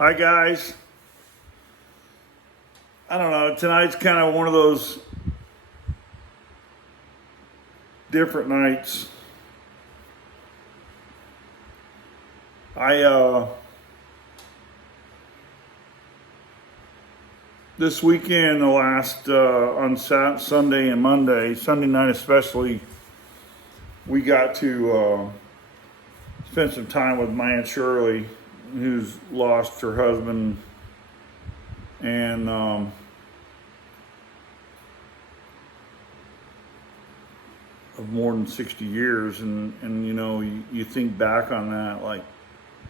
Hi guys. I don't know. Tonight's kind of one of those different nights. I this weekend, the last on Sunday and Monday, Sunday night especially, we got to spend some time with my Aunt Shirley, who's lost her husband, and of more than 60 years, and you know, you think back on that like,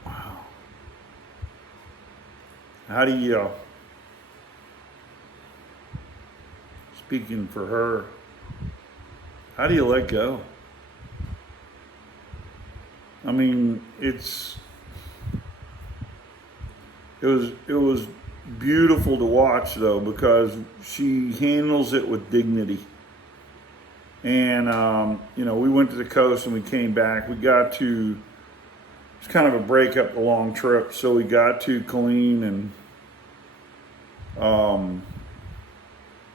wow, how do you speaking for her, how do you let go? I mean, it was beautiful to watch though, because she handles it with dignity. And you know, we went to the coast and we came back. It's kind of a break up the long trip, so we got to Killeen and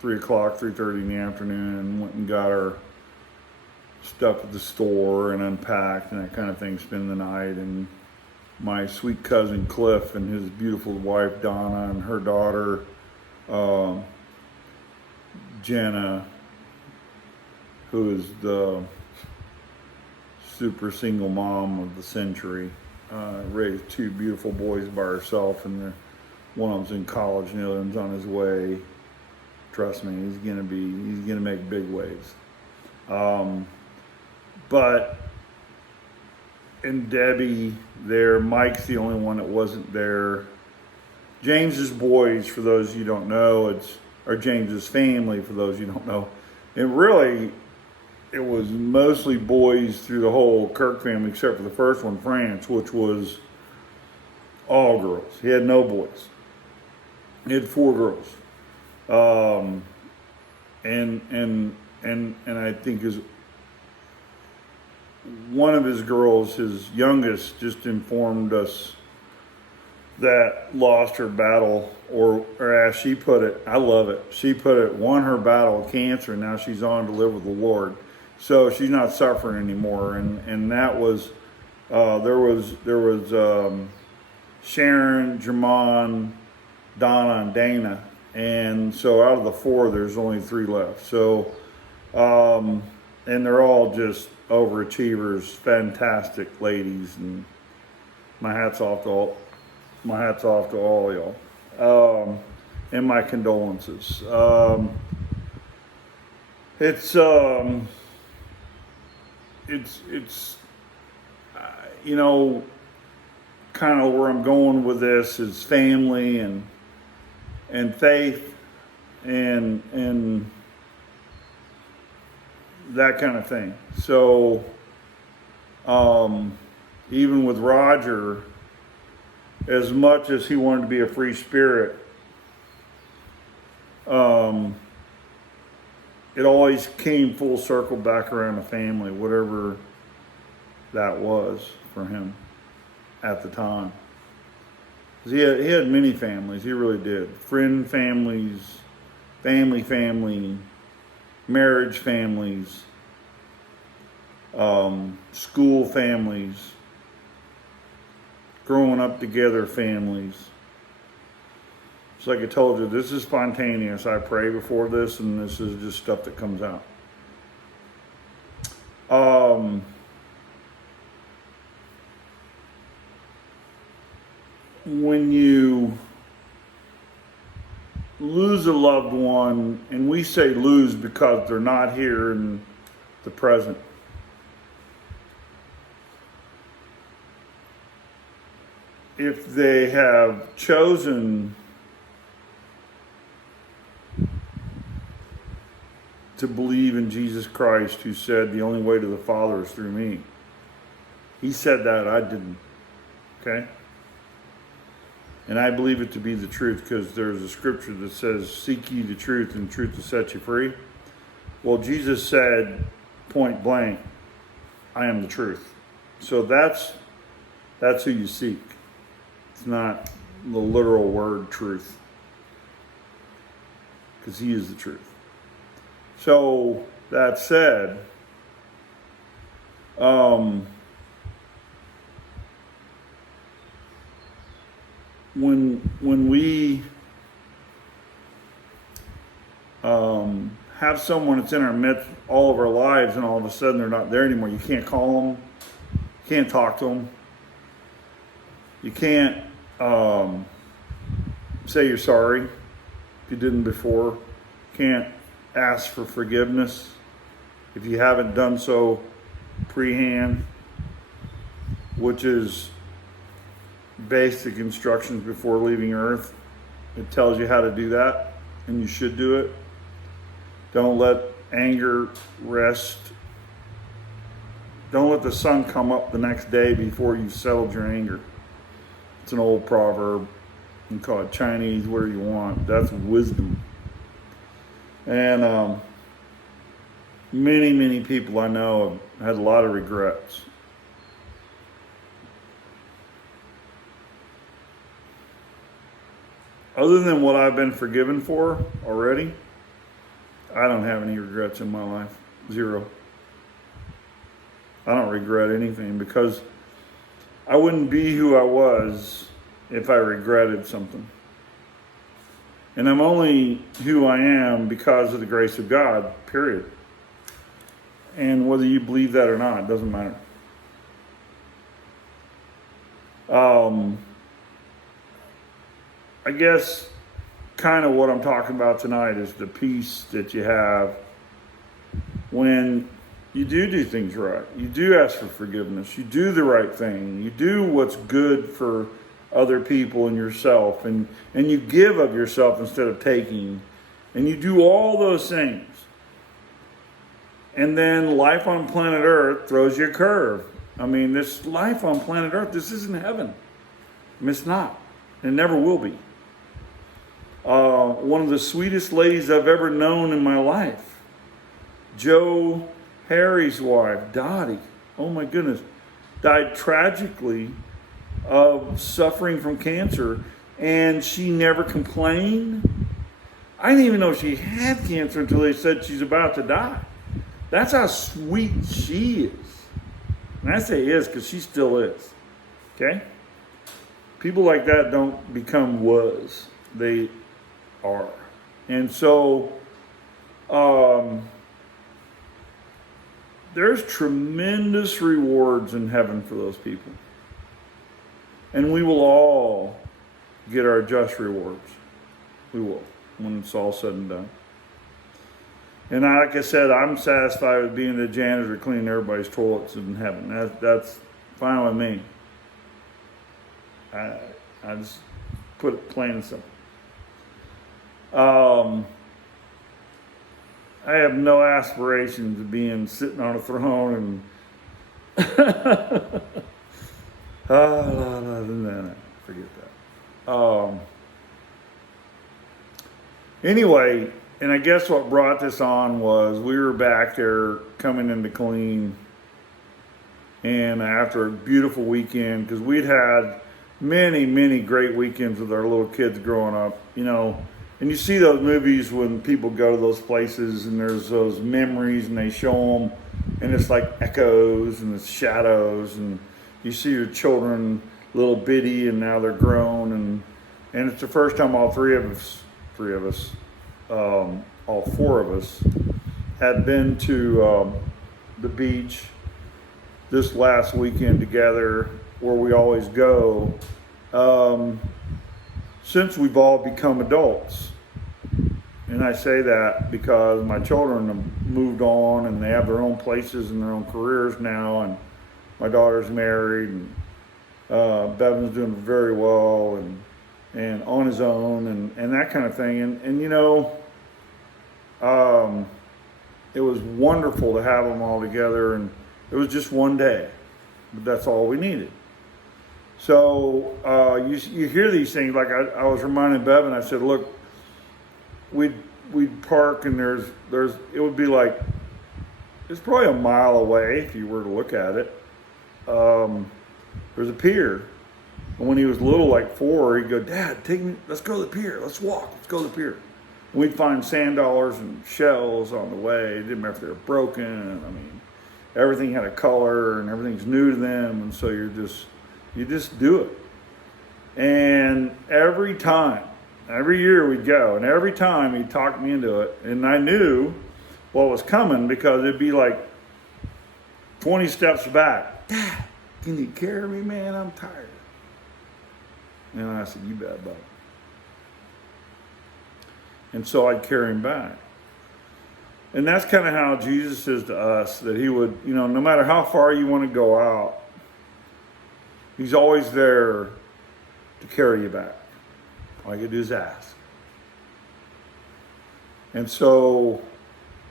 3:30 in the afternoon, and went and got our stuff at the store and unpacked and that kind of thing, spend the night. And my sweet cousin Cliff and his beautiful wife Donna and her daughter Jenna, who is the super single mom of the century, raised two beautiful boys by herself, and one of them's in college and the other one's on his way. Trust me, he's gonna make big waves. And Debbie there, Mike's the only one that wasn't there. James's boys, for those of you who don't know, or James's family, for those of you who don't know. And really, it was mostly boys through the whole Kirk family, except for the first one, France, which was all girls. He had no boys. He had 4 girls. And I think one of his girls, his youngest, just informed us that lost her battle, or as she put it, I love it. She put it, won her battle of cancer, and now she's on to live with the Lord. So she's not suffering anymore. And that was, there was Sharon, Jermon, Donna, and Dana. And so out of the 4, there's only 3 left. So, and they're all just overachievers, fantastic ladies, and my hat's off to all y'all. And my condolences. It's you know, kind of where I'm going with this is family and faith and that kind of thing. So even with Roger, as much as he wanted to be a free spirit, it always came full circle back around the family, whatever that was for him at the time. He had many families, he really did. Friend families, family, marriage families, school families, growing up together families. It's like I told you, this is spontaneous. I pray before this, and this is just stuff that comes out. When you lose a loved one, and we say lose because they're not here in the present, if they have chosen to believe in Jesus Christ, who said the only way to the Father is through me. He said that, I didn't. Okay? And I believe it to be the truth, because there's a scripture that says, seek ye the truth, and truth will set you free. Well, Jesus said, point blank, I am the truth. So that's who you seek. It's not the literal word truth, because he is the truth. So that said, when we have someone that's in our midst all of our lives, and all of a sudden they're not there anymore, you can't call them, you can't talk to them, you can't say you're sorry if you didn't before, can't ask for forgiveness if you haven't done so pre-hand, which is basic instructions before leaving earth. It tells you how to do that, and you should do it. Don't let anger rest. Don't let the sun come up the next day before you've settled your anger. It's an old proverb. You can call it Chinese, whatever you want. That's wisdom. And many people I know have had a lot of regrets. Other than what I've been forgiven for already, I don't have any regrets in my life. Zero. I don't regret anything, because I wouldn't be who I was if I regretted something. And I'm only who I am because of the grace of God, period. And whether you believe that or not, it doesn't matter. I guess kind of what I'm talking about tonight is the peace that you have when you do things right. You do ask for forgiveness. You do the right thing. You do what's good for other people and yourself. And you give of yourself instead of taking. And you do all those things. And then life on planet Earth throws you a curve. I mean, this life on planet Earth, this isn't heaven. I mean, it's not. It never will be. One of the sweetest ladies I've ever known in my life, Joe Harry's wife, Dottie, oh my goodness, died tragically of suffering from cancer, and she never complained. I didn't even know she had cancer until they said she's about to die. That's how sweet she is. And I say is because she still is. Okay? People like that don't become was. They are. And so there's tremendous rewards in heaven for those people. And we will all get our just rewards. We will, when it's all said and done. And like I said, I'm satisfied with being the janitor cleaning everybody's toilets in heaven. That's fine with me. I just put it plain and simple. I have no aspirations of being sitting on a throne and forget that. Anyway, and I guess what brought this on was we were back there coming into clean, and after a beautiful weekend, because we'd had many great weekends with our little kids growing up, you know. And you see those movies when people go to those places and there's those memories and they show them and it's like echoes and it's shadows, and you see your children little bitty and now they're grown, and it's the first time all four of us had been to the beach this last weekend together, where we always go, since we've all become adults. And I say that because my children have moved on and they have their own places and their own careers now, and my daughter's married, and Bevan's doing very well and on his own and that kind of thing. And you know, it was wonderful to have them all together, and it was just one day, but that's all we needed. So you hear these things, like I was reminding Bevan, I said, look, we'd park, and there's it would be like, it's probably a mile away if you were to look at it. There's a pier, And when he was little, like 4, he'd go, Dad, take me, let's go to the pier. Let's walk. Let's go to the pier. And we'd find sand dollars and shells on the way. It didn't matter if they were broken. I mean, everything had a color and everything's new to them. And so you just do it. And every year we'd go, and every time he'd talk me into it. And I knew what was coming because it'd be like 20 steps back. Dad, can you carry me, man? I'm tired. And I said, you bet, bud. And so I'd carry him back. And that's kind of how Jesus is to us, that he would, no matter how far you want to go out, he's always there to carry you back. All you do is ask. And so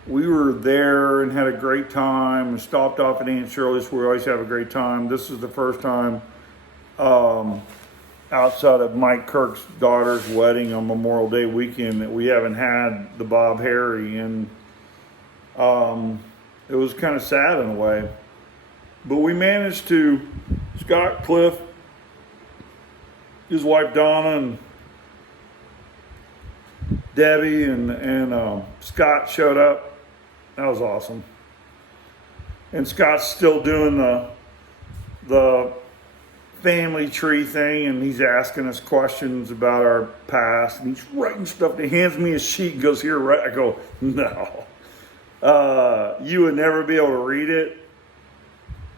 we were there and had a great time and stopped off at Aunt Shirley's where we always have a great time. This is the first time outside of Mike Kirk's daughter's wedding on Memorial Day weekend that we haven't had the Bob Harry, and it was kind of sad in a way. But we managed to, Scott, Cliff, his wife Donna, and Debbie and Scott showed up. That was awesome. And Scott's still doing the family tree thing, and he's asking us questions about our past, and he's writing stuff. He hands me a sheet and goes, here, right? I go, no. You would never be able to read it,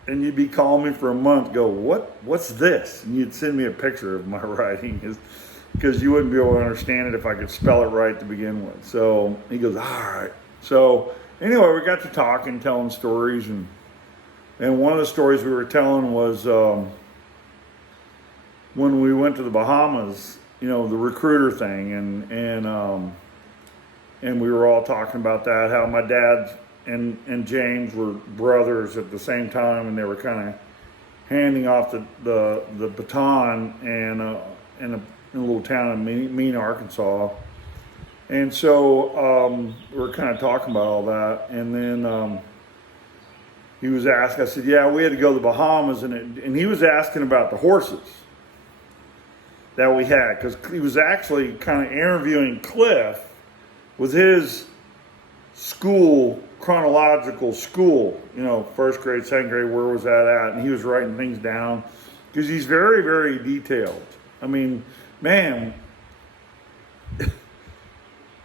and you'd be calling me for a month, go, what's this? And you'd send me a picture of my writing, because you wouldn't be able to understand it if I could spell it right to begin with. So he goes, all right. So anyway, we got to talking, telling stories, and one of the stories we were telling was when we went to the Bahamas, the recruiter thing, and we were all talking about that, how my dad and James were brothers at the same time, and they were kind of handing off the baton in a little town in Mean, Arkansas. And so we were kind of talking about all that, and then he was asking, I said, yeah, we had to go to the Bahamas, and he was asking about the horses that we had, because he was actually kind of interviewing Cliff with his school, chronological school, first grade, second grade, where was that at? And he was writing things down, because he's very, very detailed. I mean, man,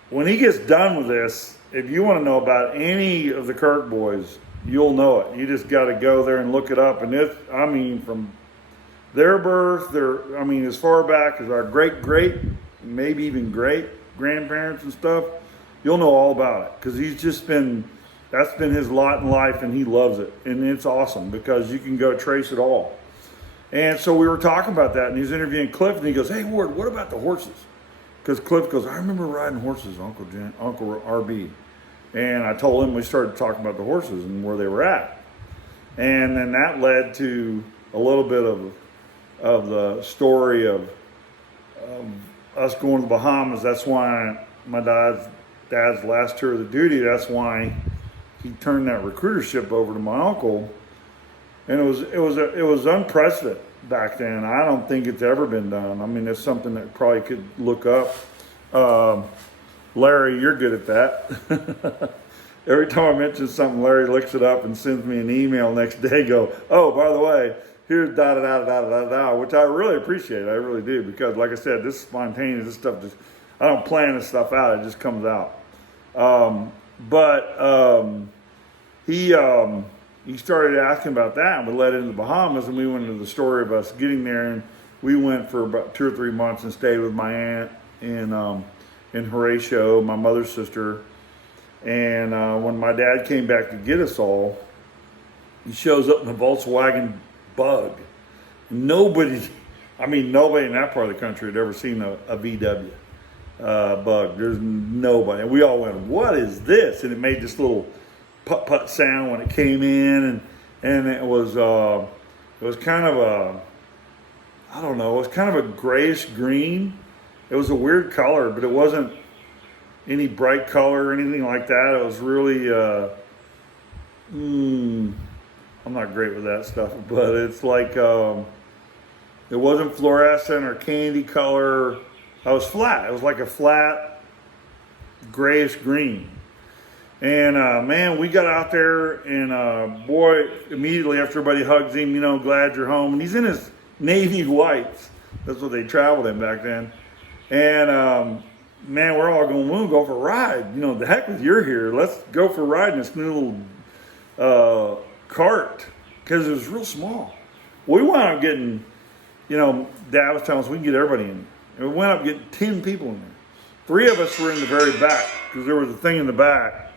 when he gets done with this, if you want to know about any of the Kirk boys, you'll know it. You just got to go there and look it up. And from their birth, as far back as our great, maybe even great grandparents and stuff, you'll know all about it, because that's been his lot in life, and he loves it. And it's awesome because you can go trace it all. And so we were talking about that, and he was interviewing Cliff, and he goes, hey, Ward, what about the horses? Because Cliff goes, I remember riding horses, Uncle RB. And I told him, we started talking about the horses and where they were at. And then that led to a little bit of the story of us going to the Bahamas. That's why my dad's last tour of the duty, that's why he turned that recruitership over to my uncle. And it was unprecedented back then. I don't think it's ever been done. I mean, it's something that probably could look up. Larry, you're good at that. Every time I mention something, Larry looks it up and sends me an email next day, go, oh, by the way, here's da-da-da-da-da-da-da, which I really appreciate. I really do, because like I said, this is spontaneous. This stuff I don't plan this stuff out. It just comes out. He started asking about that, and we led into the Bahamas, and we went into the story of us getting there, and we went for about 2 or 3 months and stayed with my aunt in Horatio, my mother's sister. And when my dad came back to get us all, he shows up in a Volkswagen Bug. Nobody in that part of the country had ever seen a VW Bug. There's nobody. And we all went, what is this? And it made this little putt-putt sound when it came in, and it was kind of it was kind of a grayish green. It was a weird color, but it wasn't any bright color or anything like that. It was really I'm not great with that stuff, but it's like It wasn't fluorescent or candy color. It was flat. It was like a flat grayish green. And man, we got out there, and boy, immediately after everybody hugs him, glad you're home. And he's in his navy whites. That's what they traveled in back then. And man, we're all going, we'll go for a ride. The heck with you're here. Let's go for a ride in this new little cart, because it was real small. We wound up getting, Dad was telling us we can get everybody in. And we went up getting 10 people in there. 3 of us were in the very back, because there was a thing in the back.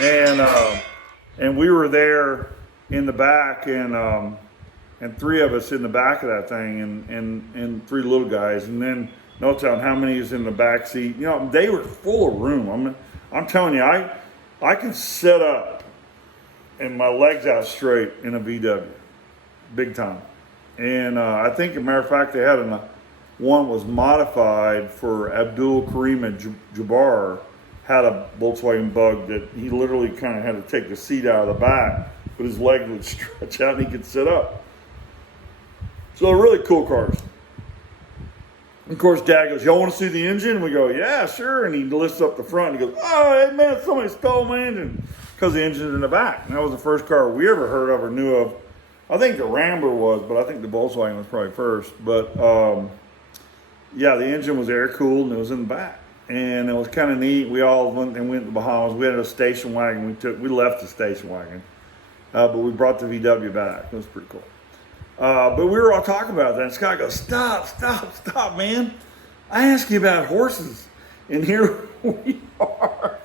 And we were there in the back, and 3 of us in the back of that thing, and 3 little guys, and then no telling how many is in the back seat. They were full of room. I'm telling you, I can sit up and my legs out straight in a VW, big time. And I think, as a matter of fact, they had one was modified for Abdul Karim Jabbar. Had a Volkswagen Bug that he literally kind of had to take the seat out of the back, but his leg would stretch out and he could sit up. So they're really cool cars. Of course, Dad goes, y'all want to see the engine? And we go, yeah, sure. And he lifts up the front and he goes, oh, hey, man, somebody stole my engine. Because the engine's in the back. And that was the first car we ever heard of or knew of. I think the Rambler was, but I think the Volkswagen was probably first. But, yeah, the engine was air-cooled and it was in the back. And it was kind of neat. We all went to the Bahamas. We had a station wagon. We left the station wagon. But we brought the VW back. It was pretty cool. But we were all talking about that, and Scott goes, stop, man. I asked you about horses, and here we are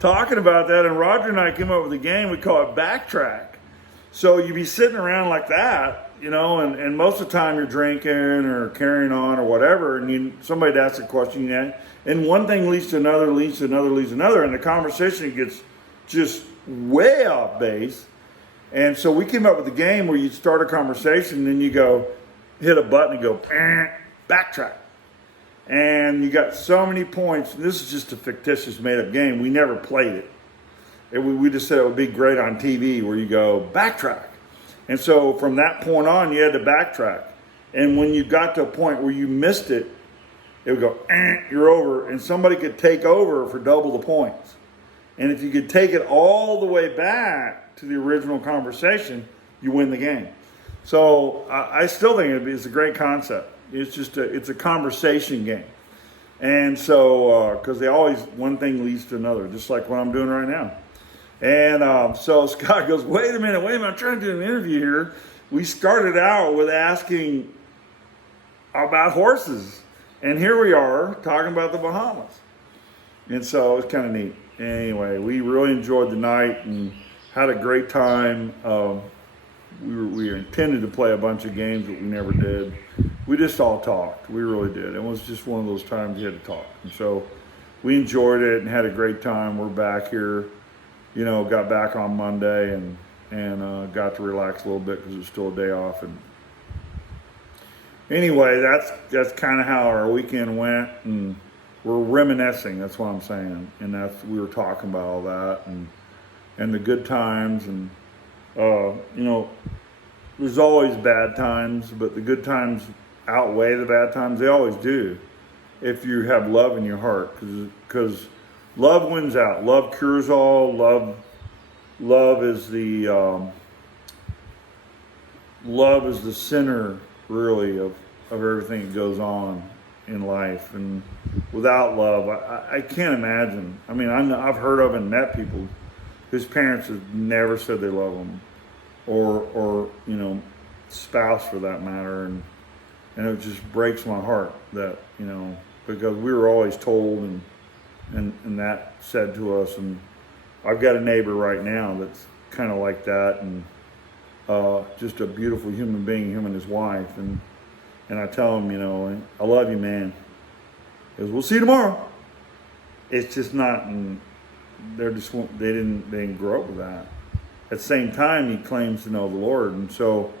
talking about that, and Roger and I came up with a game, we call it Backtrack. So you'd be sitting around like that, and most of the time you're drinking or carrying on or whatever, and somebody asks a question, and one thing leads to another, leads to another, leads to another, and the conversation gets just way off base. And so we came up with a game where you start a conversation, and then you go, hit a button and go, backtrack. And you got so many points. This is just a fictitious made-up game. We never played it. We just said it would be great on TV where you go, backtrack. And so from that point on, you had to backtrack. And when you got to a point where you missed it, it would go, you're over. And somebody could take over for double the points. And if you could take it all the way back to the original conversation, you win the game. So I still think it's a great concept. It's a conversation game. And so, because one thing leads to another, just like what I'm doing right now. And so Scott goes, wait a minute, I'm trying to do an interview here. We started out with asking about horses. And here we are talking about the Bahamas. And so it's kind of neat. Anyway, we really enjoyed the night and had a great time. We intended to play a bunch of games, but we never did. We just all talked. We really did. It was just one of those times you had to talk. And so we enjoyed it and had a great time. We're back here, got back on Monday and got to relax a little bit because it was still a day off. And anyway, that's kind of how our weekend went. And we're reminiscing, that's what I'm saying. And we were talking about all that and the good times, and there's always bad times, but the good times outweigh the bad times. They always do, if you have love in your heart, because love wins out. Love cures all. Love is the center, really, of everything that goes on in life. And without love, I can't imagine. I mean, I've heard of and met people whose parents have never said they love them, or spouse for that matter, and it just breaks my heart that because we were always told and that said to us. And I've got a neighbor right now that's kind of like that, and just a beautiful human being, him and his wife, and I tell him, I love you, man. He goes, we'll see you tomorrow. It's just not. They didn't grow up with that. At the same time, he claims to know the Lord, and so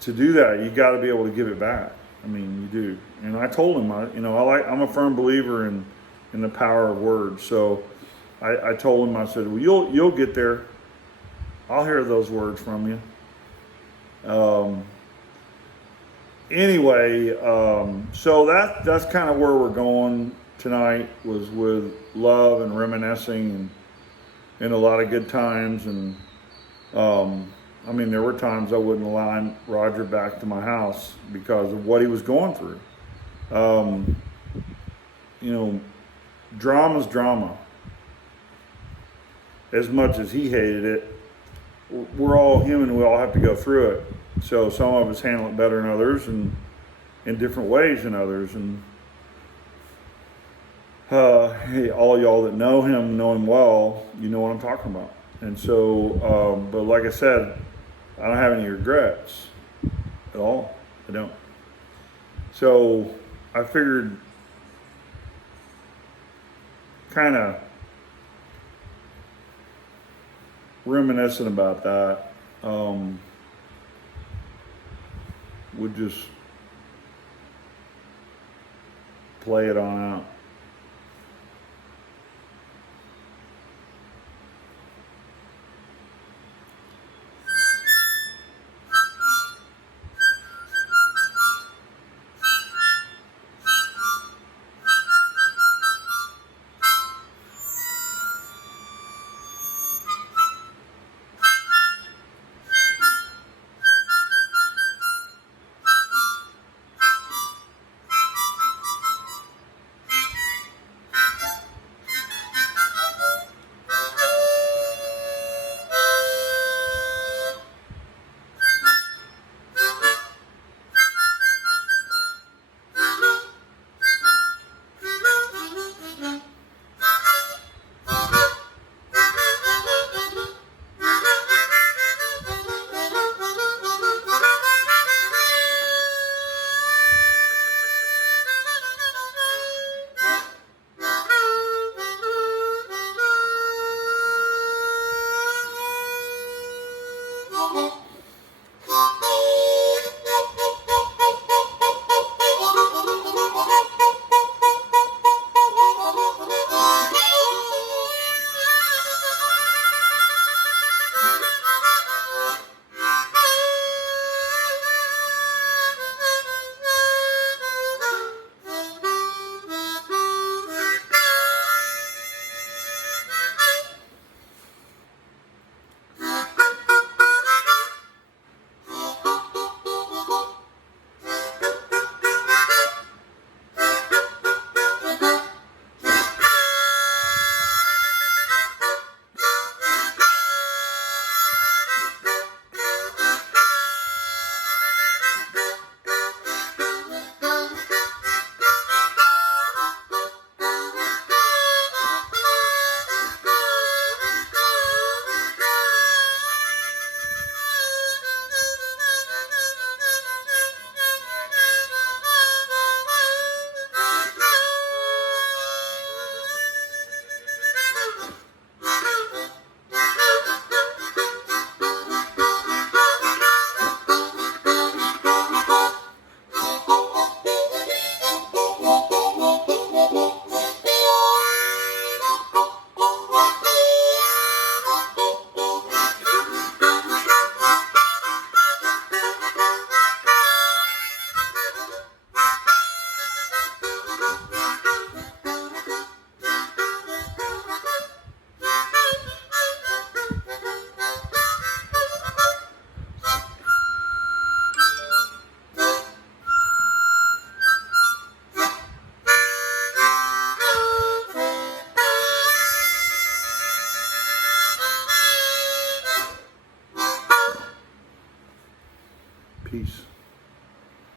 to do that, you got to be able to give it back. I mean, you do. And I told him, I'm a firm believer in the power of words. So I told him, I said, well, you'll get there. I'll hear those words from you. anyway, so that's kind of where we're going tonight, was with love and reminiscing and a lot of good times. And I mean, there were times I wouldn't allow Roger back to my house because of what he was going through. Um, you know, drama's drama. As much as he hated it, we're all human. We all have to go through it. So some of us handle it better than others, and in different ways than others. And hey, all y'all that know him well, you know what I'm talking about. And so, but like I said, I don't have any regrets at all. I don't. So I figured, kind of reminiscing about that, would just play it on out. Peace.